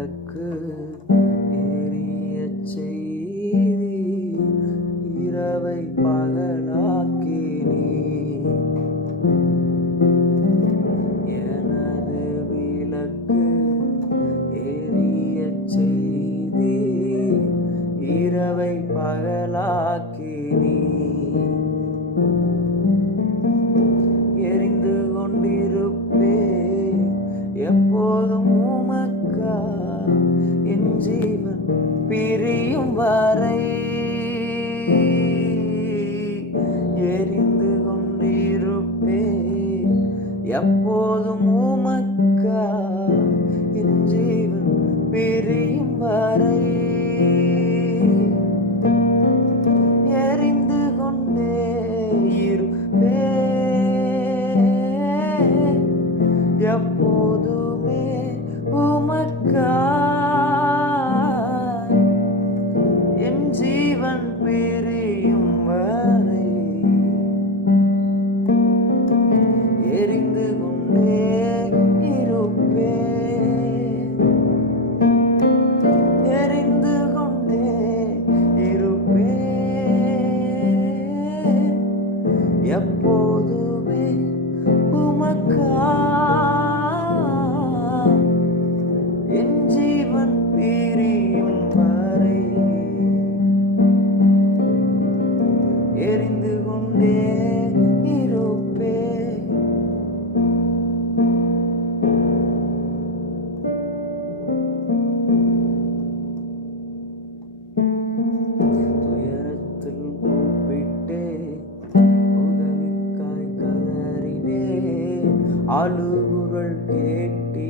விளக்கு எரியச் செய்தி இரவை பகலாக்கினீ. எனது விளக்கு எரியச் செய்தி இரவை பகலாக்கினீ. எரிந்து கொண்டிருப்பே எப்போதும் உமக்கா என் ஜீவன் பிரியும் வரை. எரிந்து கொண்டிருப்பே எப்போதும் உமக்கா என் ஜீவன் பிரியும் வரை. எரிந்து கொண்டே இருப்பே எப்போதுமே உமக்கா என் ஜீவன் பிரியும் வரை. எரிந்து கொண்டே இருப்பே எரிந்து கொண்டே இருப்பே எப்போதுமே உமக்கா என் ஜீவன் பிரியும் வரை. எரிந்து கொண்டே இருப்பே. துயரத்தில் கூப்பிட்டே உதவிக்காய் கதறினே அழுகுரல் கேட்டே